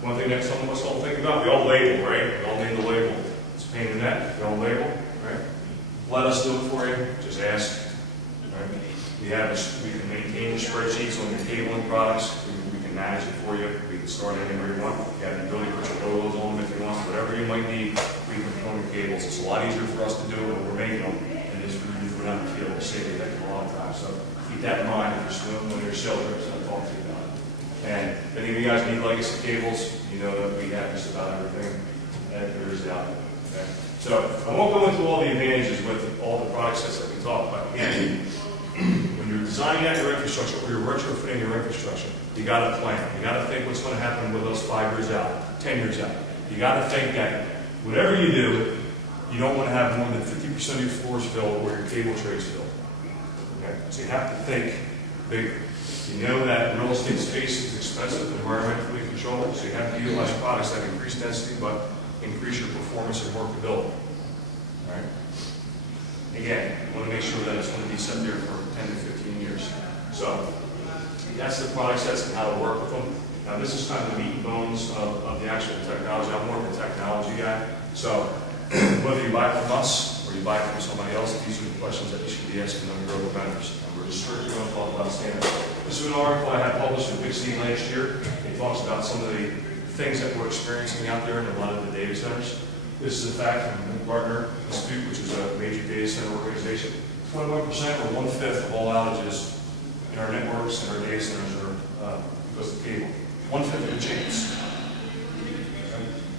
One thing that some of us don't think about, we all label, right? We all need the label. It's a pain in the neck. We all label, right? Let us do it for you. Just ask. Right? We can maintain the spreadsheets on your cabling products. We can manage it for you. We can start anywhere you want. You have the ability to put your logos on them if you want. Whatever you might need, we can put on your cables. It's a lot easier for us to do when we're making them than it is for you to put out the field. We'll save you that a lot of time. So keep that in mind if you're swimming when you're sales reps. I'll talk to you about it. And if any of you guys need legacy cables, you know that we have just about everything that there is out there. Okay? So I won't go into all the advantages with all the product sets that we talked about. Again, when you're designing out your infrastructure or you're retrofitting your infrastructure, you got to plan. You got to think what's going to happen with us 5 years out, 10 years out. You got to think that whatever you do, you don't want to have more than 50% of your floors filled or your cable trays filled. Okay? So you have to think bigger. You know that real estate space is expensive, environmentally controlled, so you have to utilize products that increase density but increase your performance and workability. All right? Again, you want to make sure that it's going to be set there for 10 to 15 years. So that's the product sets and how to work with them. Now this is kind of the meat and bones of the actual technology. I'm more of a technology guy. So whether you buy from us or you buy from somebody else, these are the questions that you should be asking on your other vendors. And we're just strictly going to talk about standards. This is an article I had published in Big C last year. It talks about some of the things that we're experiencing out there in a lot of the data centers. This is a fact from Gartner Institute, which is a major data center organization. 21% or 1/5 of all outages in our networks and our data centers are because of cable. 1/5 of the chance.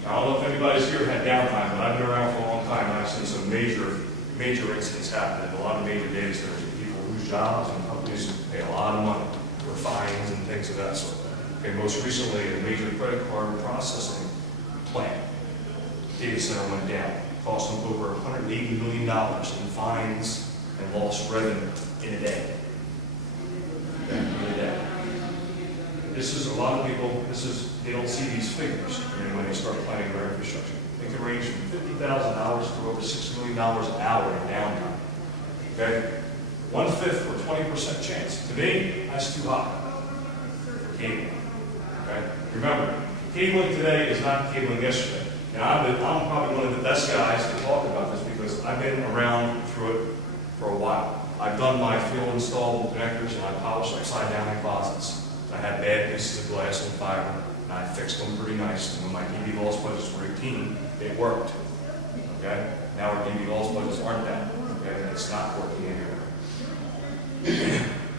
Now, I don't know if anybody's here had downtime, but I've been around for a long time and I've seen some major incidents happen in a lot of major data centers. People lose jobs and companies pay a lot of money for fines and things of that sort. Okay, most recently, a major credit card processing plant data center went down, cost them over $180 million in fines and lost revenue in a day. Okay, in a day. This is a lot of people. They don't see these figures when they start planning their infrastructure. It can range from $50,000 to over $6 million an hour in downtime. Okay, 1/5 or 20% chance. To me, that's too high for cabling. Okay, remember, cabling today is not cabling yesterday. And I'm probably one of the best guys to talk about this because I've been around through it for a while. I've done my field installable connectors and I polished upside down in closets. I had bad pieces of glass and fiber and I fixed them pretty nice. And when my DB loss budgets were 18, it worked. Okay? Now our DB loss budgets aren't that. Okay? It's not working anymore.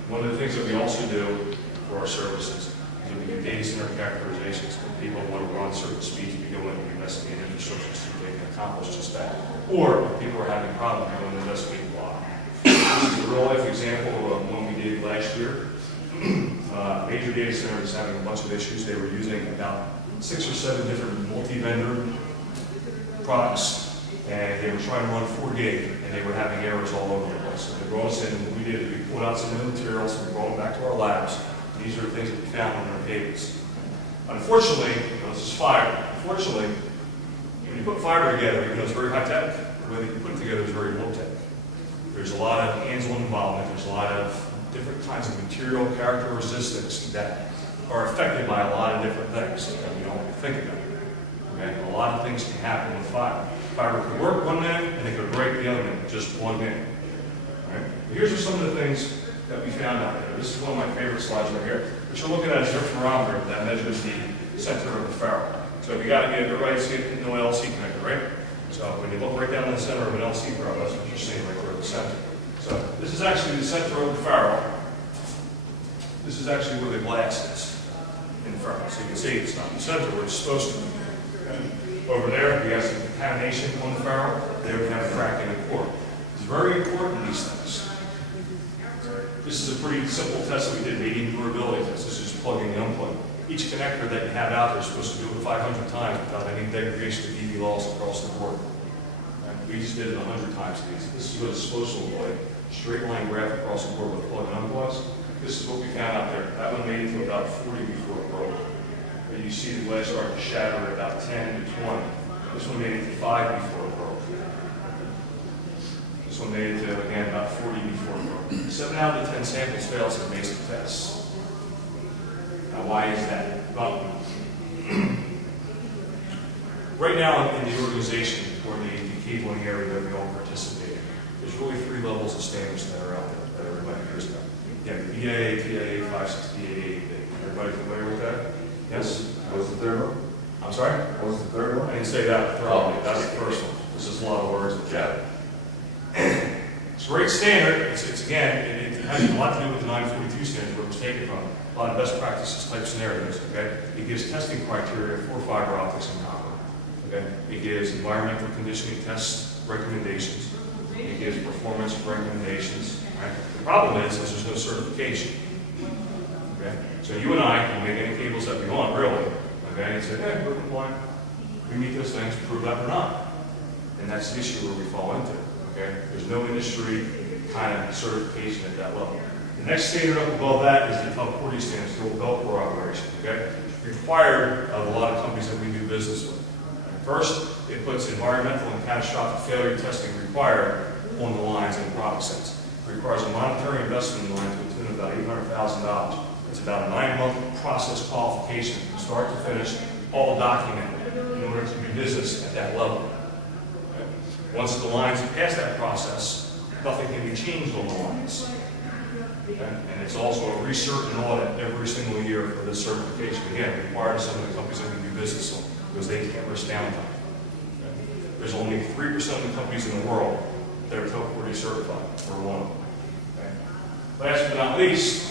One of the things that we also do for our services is we do data center characterizations. When people want to run certain speeds, we go in and investigate infrastructure to see if they can accomplish just that. Or if people are having problems, we go in and investigate block. This is a real life example of one we did last year. Major data center is having a bunch of issues. They were using about 6 or 7 different multi-vendor products, and they were trying to run 4 gig, and they were having errors all over the place. So they brought us in, and we did. We pulled out some of the materials, and we brought them back to our labs. These are things that we found on our cables. Unfortunately, this is fiber. Unfortunately, when you put fiber together, even though it's very high tech, the way that you put it together is very low tech. There's a lot of hands-on involvement. There's a lot of different kinds of material characteristics that are affected by a lot of different things that we don't think about. Okay? A lot of things can happen with fiber. Fiber could work one minute and it could break the other minute, just 1 minute. Right? Here's some of the things that we found out there. This is one of my favorite slides right here. What you're looking at is your thermometer that measures the center of the ferrule. So if you got to get everybody see it in the LC connector, right? So when you look right down in the center of an LC ferrule, that's what you're seeing right there at the center. So this is actually the center of the ferrule. This is actually where the glass is in the ferrule. So you can see it's not in the center where it's supposed to be. Okay. Over there, we have some contamination on the ferrule. There we have a crack in the core. It's very important, these things. This is a pretty simple test that we did, medium durability test. This is just plugging and unplugging. Each connector that you have out there is supposed to do it 500 times without any degradation of DB loss across the board. We just did it 100 times these. This is what it's supposed to look like. Straight line graph across the board with plug and unplugs. This is what we found out there. That one made it to about 40 before it broke. But you see the glass start to shatter at about 10 to 20. This one made it to 5 before it broke. This one made it to, again, about 40 before it broke. 7 out of the 10 samples failed some basic tests. Now, why is that? Well, right now in the organization, or the cabling area that we all participate in, there's really 3 levels of standards that are out there that everybody hears about. Yeah, BAA, TIA, 568. Everybody familiar with that? Yes? What was the third one? I'm sorry? What was the third one? I didn't say that thoroughly. That's the first one. This is a lot of words. Yeah. It's a great standard. It's again, it has a lot to do with the 942 standards, where it's taken from. A lot of best practices type scenarios, okay? It gives testing criteria for fiber optics and copper, okay? It gives environmental conditioning test recommendations. It gives performance recommendations, right? The problem is there's no certification, okay? So you and I can make any cables that we want, really, okay? And say, hey, we're compliant. We meet those things, prove that or not. And that's the issue where we fall into, okay? There's no industry kind of certification at that level. The next standard up above that is the Top 40 standards, the old Velcro operation, okay? Required of a lot of companies that we do business with. First, it puts environmental and catastrophic failure testing required on the lines in the product sense. It requires a monetary investment in the line to the tune of about $800,000. It's about a 9-month process qualification from start to finish, all documented in order to do business at that level. Okay? Once the lines pass that process, nothing can be changed on the lines. Okay? And it's also a recert and audit every single year for this certification. Again, required of some of the companies that we do business on because they can't risk downtime. Okay? There's only 3% of the companies in the world that are TOP 40 certified, or one of them. Okay? Last but not least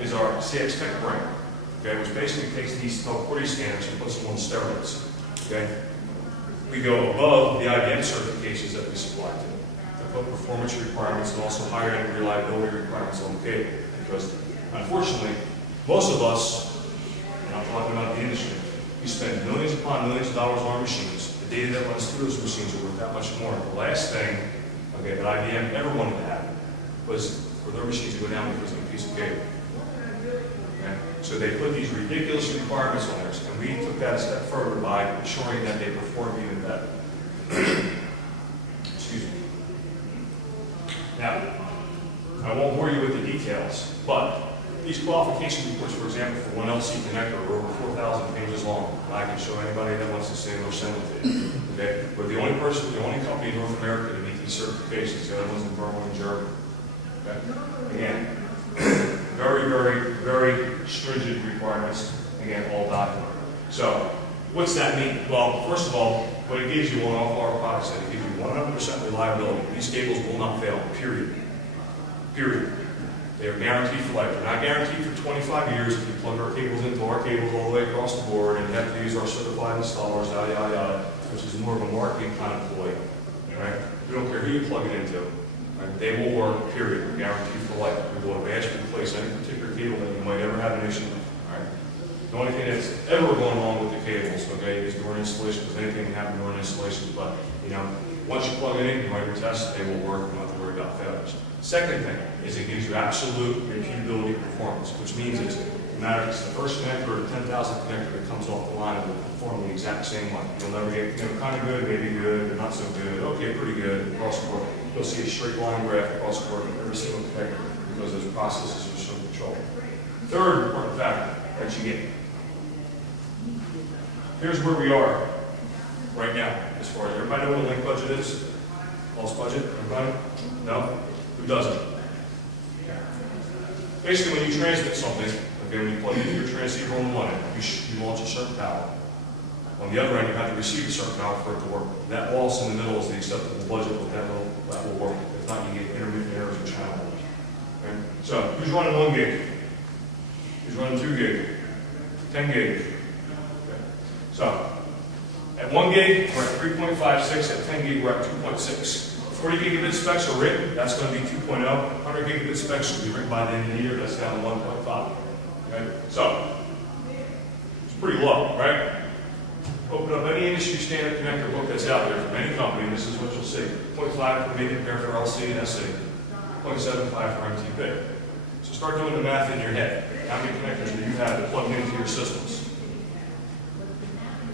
is our CX Tech brand, okay, which basically takes these TOP 40 standards and puts them on steroids. Okay? We go above the IBM certifications that we supply to put performance requirements and also higher end reliability requirements on the cable. Because unfortunately, most of us, and I'm talking about the industry, we spend millions upon millions of dollars on our machines. The data that runs through those machines are worth that much more. The last thing, okay, that IBM ever wanted to have was for their machines to go down because of a piece of cable. Okay? So they put these ridiculous requirements on theirs, and we took that a step further by ensuring that they perform even better. Excuse me. Now, I won't bore you with the details, but these qualification reports, for example, for one LC connector are over 4,000 pages long. And I can show anybody that wants to see them or send it to you. Okay? We're the only person, the only company in North America to meet these certifications. The other one's in Berlin, Germany. Okay? Again, very, very, very stringent requirements. Again, all documented. So, what's that mean? Well, first of all, what it gives you on all of our products, it gives you 100% reliability. These cables will not fail, period. Period. They are guaranteed for life. They're not guaranteed for 25 years if you plug our cables into our cables all the way across the board and you have to use our certified installers, yada, yada, yada, which is more of a marketing kind of ploy. Right? We don't care who you plug it into. Right? They will work, period. They're guaranteed for life. We will advance replace any particular cable that you might ever have an issue with. Right? The only thing that's ever going wrong with the cables, okay, is during installation, because anything can happen during installation. But, you know, once you plug it in, you run your tests, they will work. You don't have to worry about failures. Second thing is it gives you absolute repeatability performance, which means it's no matter if it's the first connector or the 10,000 connector that comes off the line, it will perform the exact same way. You'll never get, you know, kind of good, maybe good, but not so good, okay, pretty good, across the board. You'll see a straight line graph across the board with every single connector because those processes are so controlled. Third important factor that you get. Here's where we are right now, as far as everybody know what a link budget is? Lost budget? Everybody? No? Who doesn't? Basically, when you transmit something, okay, when you plug into your transceiver on one end, you launch a certain power. On the other end, you have to receive a certain power for it to work. That loss in the middle is the acceptable budget, but that will work. If not, you get intermittent errors or channel errors. Okay? So, who's running 1 gig? Who's running 2 gig? 10 gig? So, at 1 gig, we're at 3.56. At 10 gig, we're at 2.6. 40 gigabit specs are written. That's going to be 2.0. 100 gigabit specs will be written by the end of the year. That's down to 1.5. Okay? So, it's pretty low, right? Open up any industry standard connector book that's out there from any company. This is what you'll see. 0.5 for medium pair for LC and SC. 0.75 for MTP. So start doing the math in your head. How many connectors do you have that plug into your systems?